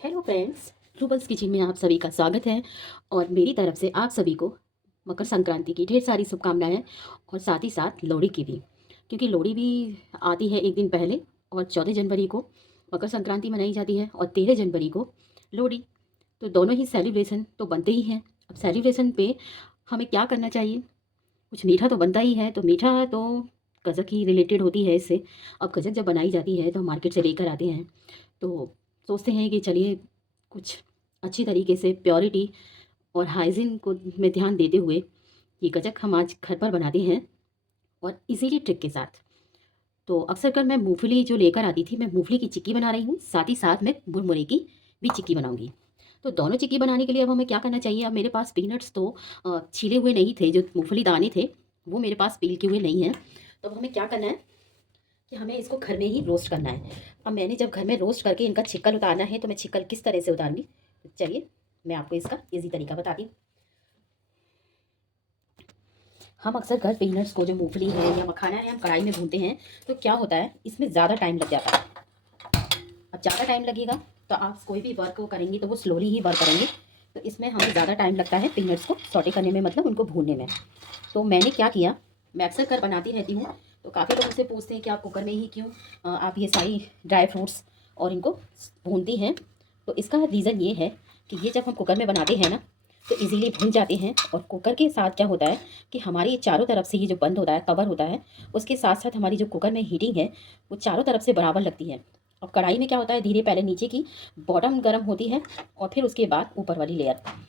Hello friends, roubles kitchen में आप सभी का स्वागत है। और मेरी तरफ से आप सभी को मकर संक्रांति की ढेर सारी शुभकामनाएं और साथ ही साथ लोहड़ी की भी, क्योंकि लोहड़ी भी आती है एक दिन पहले। और 14 जनवरी को मकर संक्रांति मनाई जाती है और 13 जनवरी को लोहड़ी। तो दोनों ही सेलिब्रेशन तो बनते ही हैं। अब सेलिब्रेशन पे हमें क्या करना चाहिए? कुछ मीठा तो बनता ही है, तो मीठा तो गजक ही रिलेटेड होती है इससे। अब गजक जब बनाई जाती है तो हम मार्केट से लेकर आते हैं, तो सोचते हैं कि चलिए कुछ अच्छी तरीके से प्योरिटी और हाइजीन को में ध्यान देते हुए ये गजक हम आज घर पर बनाते हैं और इजीली ट्रिक के साथ। तो अक्सर कर मैं मूंगफली जो लेकर आती थी, मैं मूंगफली की चिक्की बना रही हूँ, साथ ही साथ मैं मुरमुरे की भी चिक्की बनाऊंगी। तो दोनों चिक्की बनाने के लिए अब हमें क्या करना चाहिए? अब मेरे पास पीनट्स तो छीले हुए नहीं थे, जो मूंगफली दाने थे वो मेरे पास पील के हुए नहीं हैं। तो अब हमें क्या करना है कि हमें इसको घर में ही रोस्ट करना है। अब मैंने जब घर में रोस्ट करके इनका छिक्कल उतारना है, तो मैं छिक्कल किस तरह से उतारूंगी, तो चलिए मैं आपको इसका इजी तरीका बताती हूँ। हम अक्सर घर पीनट्स को, जो मूंगफली है या मखाना है, हम कढ़ाई में भूनते हैं, तो क्या होता है इसमें ज़्यादा टाइम लग जाता है। अब ज़्यादा टाइम लगेगा तो आप कोई भी वर्क को करेंगे तो वो स्लोली ही वर्क करेंगे। तो इसमें हमें ज़्यादा टाइम लगता है पीनट्स को सॉटे करने में, मतलब उनको भूनने में। तो मैंने क्या किया, मैं अक्सर कर बनाती रहती हूँ, तो काफ़ी लोग मुझसे पूछते हैं कि आप कुकर में ही क्यों आप ये सारी ड्राई फ्रूट्स और इनको भूनती हैं। तो इसका रीज़न ये है कि ये जब हम कुकर में बनाते हैं ना, तो इजीली भुन जाते हैं। और कुकर के साथ क्या होता है कि हमारी चारों तरफ से ये जो बंद होता है, कवर होता है, उसके साथ साथ हमारी जो कुकर में हीटिंग है वो चारों तरफ से बराबर लगती है। और कढ़ाई में क्या होता है, धीरे पहले नीचे की बॉटम गर्म होती है और फिर उसके बाद ऊपर वाली लेयर।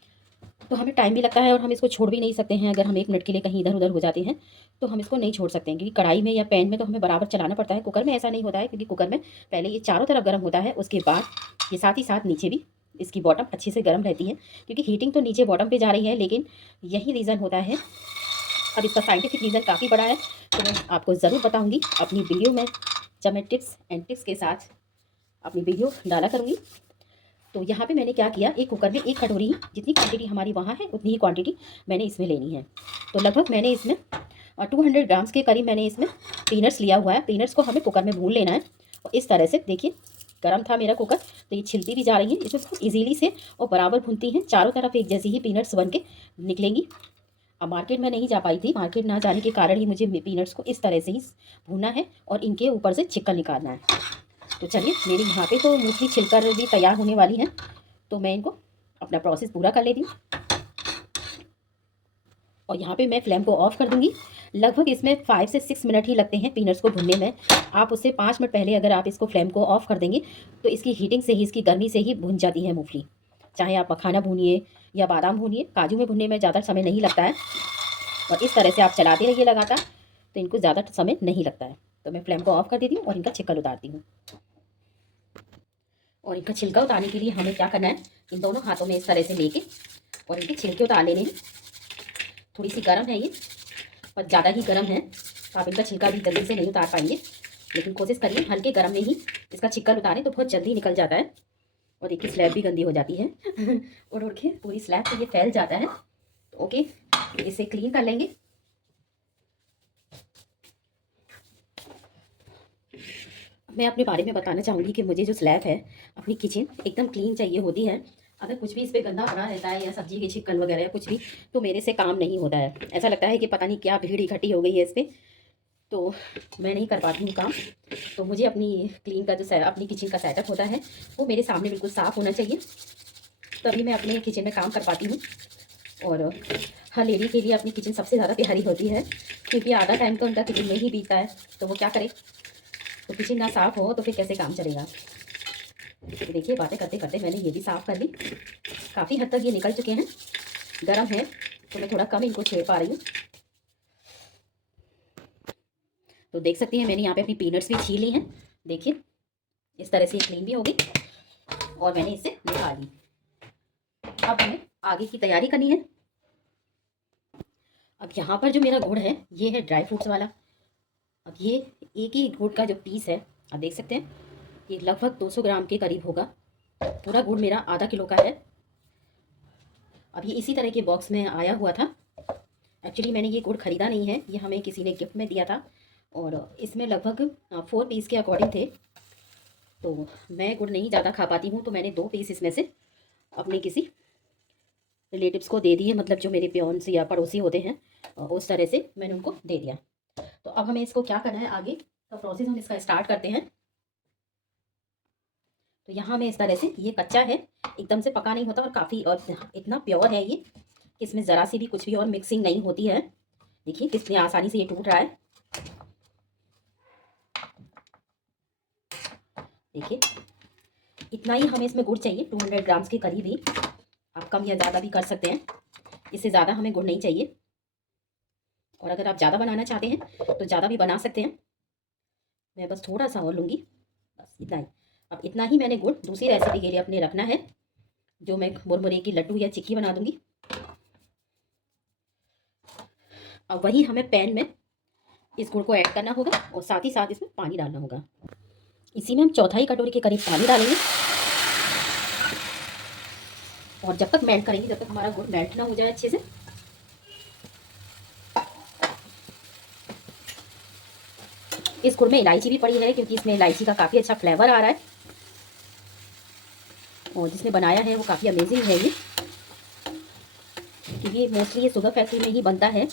तो हमें टाइम भी लगता है और हम इसको छोड़ भी नहीं सकते हैं। अगर हम 1 मिनट के लिए कहीं इधर उधर हो जाते हैं तो हम इसको नहीं छोड़ सकते हैं, क्योंकि कढ़ाई में या पैन में तो हमें बराबर चलाना पड़ता है। कुकर में ऐसा नहीं होता है, क्योंकि कुकर में पहले ये चारों तरफ गर्म होता है, उसके बाद ये साथ ही साथ नीचे भी इसकी बॉटम अच्छे से गर्म रहती है, क्योंकि हीटिंग तो नीचे बॉटम पे जा रही है। लेकिन यही रीज़न होता है। अब इसका साइंटिफिक रीज़न काफ़ी बड़ा है, तो मैं आपको ज़रूर बताऊँगी अपनी वीडियो में, जब मैं टिप्स एंड ट्रिक्स के साथ अपनी वीडियो डाला करूँगी। तो यहाँ पे मैंने क्या किया, एक कुकर में 1 कटोरी ही, जितनी क्वांटिटी हमारी वहाँ है उतनी ही क्वांटिटी मैंने इसमें लेनी है। तो लगभग मैंने इसमें 200 ग्राम्स के करीब मैंने इसमें पीनट्स लिया हुआ है। पीनट्स को हमें कुकर में भून लेना है। और इस तरह से देखिए, गर्म था मेरा कुकर, तो ये छिलती भी जा रही है इसमें बहुत ईजीली से और बराबर भूनती हैं। चारों तरफ एक जैसी ही पीनट्स बन के निकलेंगी। अब मार्केट में नहीं जा पाई थी, मार्केट ना जाने के कारण ही मुझे पीनट्स को इस तरह से ही भूनना है और इनके ऊपर से छिक्कल निकालना है। तो चलिए, मेरी यहाँ पे तो मूसली छिलकर भी तैयार होने वाली है, तो मैं इनको अपना प्रोसेस पूरा कर लेती हूँ। और यहाँ पे मैं फ्लेम को ऑफ कर दूँगी। लगभग इसमें 5 से 6 मिनट ही लगते हैं पीनट्स को भुनने में। आप उससे 5 मिनट पहले अगर आप इसको फ्लेम को ऑफ कर देंगे तो इसकी हीटिंग से ही, इसकी गर्मी से ही भुन जाती है मूँगफली। चाहे आप मखाना भूनिए या बादाम भूनिए, काजू में भुनने में ज़्यादा समय नहीं लगता है। और इस तरह से आप चलाते रहिए लगातार, तो इनको ज़्यादा समय नहीं लगता है। तो मैं फ्लेम को ऑफ कर देती हूँ और इनका छिक्कल उतारती हूँ। और इनका छिलका उतारने के लिए हमें क्या करना है, इन दोनों हाथों में इस तरह से लेके और इनके छिलके उतार लेने हैं। थोड़ी सी गर्म है ये, पर ज़्यादा ही गर्म है, तो आप इनका छिलका भी जल्दी से नहीं उतार पाएंगे। लेकिन कोशिश करिए हल्के गर्म में ही इसका छिक्कर उतारें, तो बहुत जल्दी निकल जाता है। और देखिए स्लैब भी गंदी हो जाती है और उड़ के पूरी स्लैब पे ये फैल जाता है। तो ओके, इसे क्लीन कर लेंगे। मैं अपने बारे में बताना चाहूँगी कि मुझे जो स्लैब है, अपनी किचन एकदम क्लीन चाहिए होती है। अगर कुछ भी इस पर गंदा पड़ा रहता है या सब्जी के छिक्कल वगैरह या कुछ भी, तो मेरे से काम नहीं होता है। ऐसा लगता है कि पता नहीं क्या भीड़ इकट्ठी हो गई है इस पर, तो मैं नहीं कर पाती हूँ काम। तो मुझे अपनी क्लीन का जो अपनी किचन का सेटअप होता है वो मेरे सामने बिल्कुल साफ़ होना चाहिए, तभी मैं अपने किचन में काम कर पाती हूँ। और हर लेडी के लिए अपनी किचन सबसे ज़्यादा प्यारी होती है, क्योंकि आधा टाइम तो उनका किचन में ही बीतता है। तो वो क्या करे, तो किचन ना साफ़ हो तो फिर कैसे काम चलेगा। तो देखिए, बातें करते करते मैंने ये भी साफ़ कर ली। काफ़ी हद तक ये निकल चुके हैं। गर्म है तो मैं थोड़ा कम इनको छेड़ पा रही हूँ। तो देख सकती हैं मैंने यहाँ पे अपनी पीनट्स भी छील ली हैं। देखिए इस तरह से ये क्लीन भी हो गई और मैंने इसे निकाल ली। अब हमें आगे की तैयारी करनी है। अब यहाँ पर जो मेरा गुड़ है ये है ड्राई फ्रूट्स वाला। अब ये एक ही गुड़ का जो पीस है, आप देख सकते हैं, ये लगभग 200 ग्राम के करीब होगा। पूरा गुड़ मेरा आधा किलो का है। अब ये इसी तरह के बॉक्स में आया हुआ था। एक्चुअली मैंने ये गुड़ ख़रीदा नहीं है, ये हमें किसी ने गिफ्ट में दिया था। और इसमें लगभग 4 पीस के अकॉर्डिंग थे। तो मैं गुड़ नहीं ज़्यादा खा पाती हूँ, तो मैंने 2 पीस इसमें से अपने किसी रिलेटिव्स को दे दिए, मतलब जो मेरे पियोन्स या पड़ोसी होते हैं, उस तरह से मैंने उनको दे दिया। तो अब हमें इसको क्या करना है, आगे का प्रोसेस हम इसका स्टार्ट करते हैं। तो यहाँ में इस तरह से, ये कच्चा है, एकदम से पका नहीं होता, और काफ़ी और इतना प्योर है ये कि इसमें ज़रा सी भी कुछ भी और मिक्सिंग नहीं होती है। देखिए कितनी आसानी से ये टूट रहा है। देखिए इतना ही हमें इसमें गुड़ चाहिए, 200 ग्राम्स के करीब ही। आप कम या ज़्यादा भी कर सकते हैं, इससे ज़्यादा हमें गुड़ नहीं चाहिए। और अगर आप ज़्यादा बनाना चाहते हैं तो ज़्यादा भी बना सकते हैं। मैं बस थोड़ा सा और लूँगी, बस इतना ही। अब इतना ही मैंने गुड़ दूसरी रेसिपी के लिए अपने रखना है, जो मैं मुरमुरे की लड्डू या चिक्की बना दूँगी। अब वही हमें पैन में इस गुड़ को ऐड करना होगा, और साथ ही साथ इसमें पानी डालना होगा। इसी में हम चौथाई कटोरी के करीब पानी डालेंगे, और जब तक मेल्ट करेंगे, जब तक हमारा गुड़ मेल्ट ना हो जाए अच्छे से। इस गुड़ में इलायची भी पड़ी है, क्योंकि इसमें इलायची का काफ़ी अच्छा फ्लेवर आ रहा है, और जिसने बनाया है वो काफ़ी अमेजिंग है ये, क्योंकि मोस्टली ये शुगर फैक्ट्री में ही बनता है,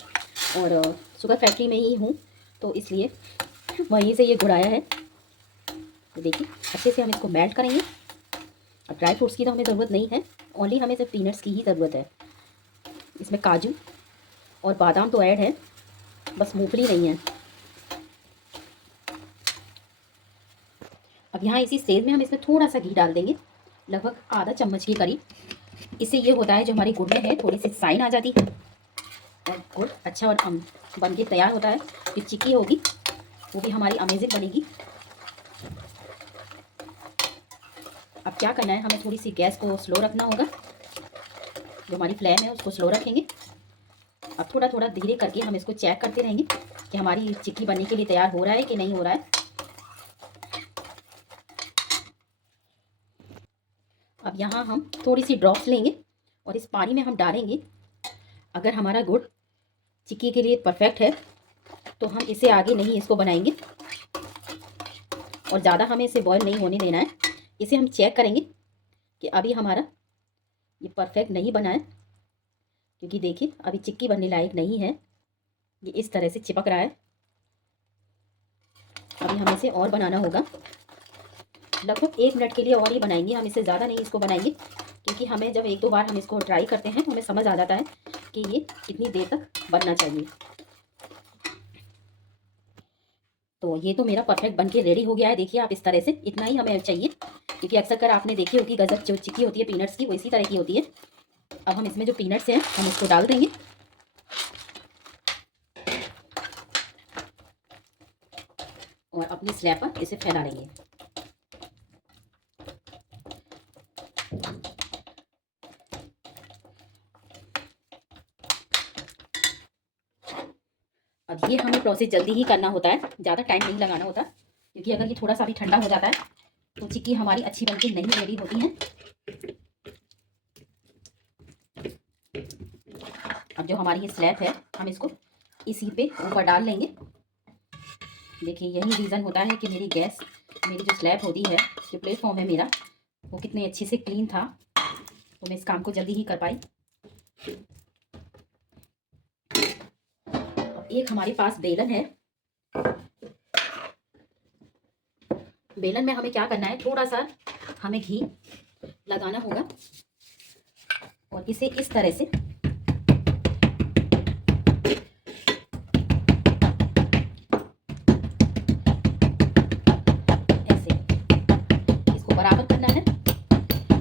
और शुगर फैक्ट्री में ही हूँ, तो इसलिए वहीं से ये गुड़ आया है। तो देखिए अच्छे से हम इसको मेल्ट करेंगे। और ड्राई फ्रूट्स की तो हमें ज़रूरत नहीं है, ओनली हमें सिर्फ पीनट्स की ही ज़रूरत है। इसमें काजू और बादाम तो ऐड है, बस मूंगफली नहीं है। अब यहाँ इसी स्टेज में हम इसमें थोड़ा सा घी डाल देंगे, लगभग आधा चम्मच के करीब। इससे ये होता है, जो हमारी गुड़ में है थोड़ी सी साइन आ जाती है, और गुड़ अच्छा और बन के तैयार होता है। फिर चिक्की होगी वो भी हमारी अमेजिंग बनेगी। अब क्या करना है, हमें थोड़ी सी गैस को स्लो रखना होगा, जो हमारी फ्लेम है उसको स्लो रखेंगे। अब थोड़ा थोड़ा धीरे करके हम इसको चेक करते रहेंगे कि हमारी चिक्की बनने के लिए तैयार हो रहा है कि नहीं हो रहा है। अब यहाँ हम थोड़ी सी ड्रॉप्स लेंगे, और इस पानी में हम डालेंगे। अगर हमारा गुड़ चिक्की के लिए परफेक्ट है, तो हम इसे आगे नहीं इसको बनाएंगे, और ज़्यादा हमें इसे बॉयल नहीं होने देना है। इसे हम चेक करेंगे कि अभी हमारा ये परफेक्ट नहीं बना है, क्योंकि देखिए अभी चिक्की बनने लायक नहीं है, ये इस तरह से चिपक रहा है। अभी हमें इसे और बनाना होगा, लगभग 1 मिनट के लिए और ही बनाएंगे हम, इससे ज़्यादा नहीं इसको बनाएंगे, क्योंकि हमें जब 1-2 बार हम इसको ट्राई करते हैं तो हमें समझ आ जाता है कि ये कितनी देर तक बनना चाहिए। तो ये तो मेरा परफेक्ट बन के रेडी हो गया है। देखिए आप इस तरह से, इतना ही हमें चाहिए, क्योंकि अक्सर कर आपने देखी होगी गजक जो चिक्की होती है पीनट्स की, वो इसी तरह की होती है। अब हम इसमें जो पीनट्स हैं हम इसको डाल देंगे, और अपनी स्लैब पर इसे फैला लेंगे। अब ये हमें प्रोसेस जल्दी ही करना होता है, ज़्यादा टाइम नहीं लगाना होता, क्योंकि अगर ये थोड़ा सा भी ठंडा हो जाता है तो चिक्की हमारी अच्छी बनके नहीं रेडी होती है। अब जो हमारी ये स्लैब है हम इसको इसी पे ऊपर डाल लेंगे। देखिए यही रीज़न होता है कि मेरी जो स्लैब होती है, जो प्लेटफॉर्म है मेरा, वो कितने अच्छे से क्लीन था, तो मैं इस काम को जल्दी ही कर पाई। अब एक हमारे पास बेलन है, बेलन में हमें क्या करना है, थोड़ा सा हमें घी लगाना होगा, और इसे इस तरह से ऐसे इसको बराबर करना है,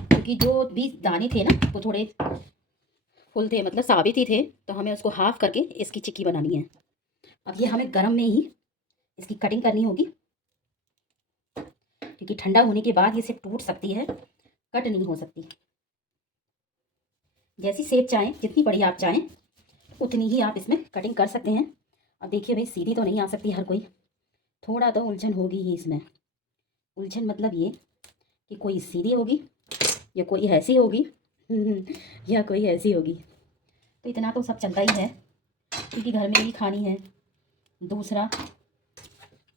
क्योंकि जो भी दाने थे ना वो थोड़े फुल थे, मतलब साबित ही थे, तो हमें उसको हाफ करके इसकी चिक्की बनानी है। अब ये हमें गरम में ही इसकी कटिंग करनी होगी, क्योंकि ठंडा होने के बाद ये सिर्फ टूट सकती है, कट नहीं हो सकती। जैसी शेप चाहें, जितनी बड़ी आप चाहें उतनी ही आप इसमें कटिंग कर सकते हैं। अब देखिए भाई, सीधी तो नहीं आ सकती हर कोई, थोड़ा तो उलझन होगी ही इसमें। उलझन मतलब ये कि कोई सीधी होगी या कोई ऐसी होगी या कोई ऐसी होगी, तो इतना तो सब चलता ही है, क्योंकि घर में भी खानी है। दूसरा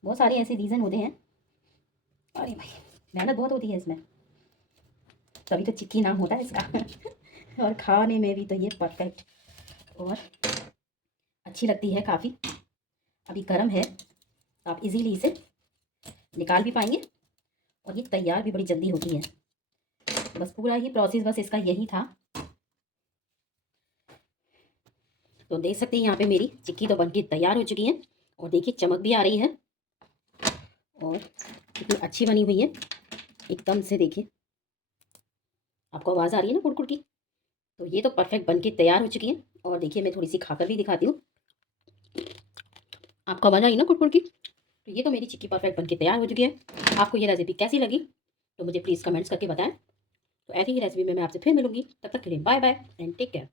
बहुत सारे ऐसे रीज़न होते हैं। अरे भाई मेहनत बहुत होती है इसमें, तभी तो चिक्की नाम होता है इसका। और खाने में भी तो ये परफेक्ट और अच्छी लगती है काफ़ी। अभी गर्म है तो आप इजीली इसे निकाल भी पाएंगे और ये तैयार भी बड़ी जल्दी होती है। तो बस पूरा ही प्रोसेस बस इसका यही था। तो देख सकते हैं यहाँ पे मेरी चिक्की तो बनके तैयार हो चुकी है और देखिए चमक भी आ रही है और कितनी अच्छी बनी हुई है एकदम से। देखिए आपको आवाज़ आ रही है ना कुड़कुड़ की। तो ये तो परफेक्ट बनके तैयार हो चुकी है और देखिए मैं थोड़ी सी खाकर भी दिखाती हूँ। आपको आवाज़ आई ना कुड़कुड़ की। तो ये तो मेरी चिक्की परफेक्ट बनके तैयार हो चुकी है। आपको ये रेसिपी कैसी लगी तो मुझे प्लीज़ कमेंट्स करके बताएं। तो ऐसी ही रेसिपी में मैं आपसे फिर मिलूंगी, तब तक के लिए bye bye and take care.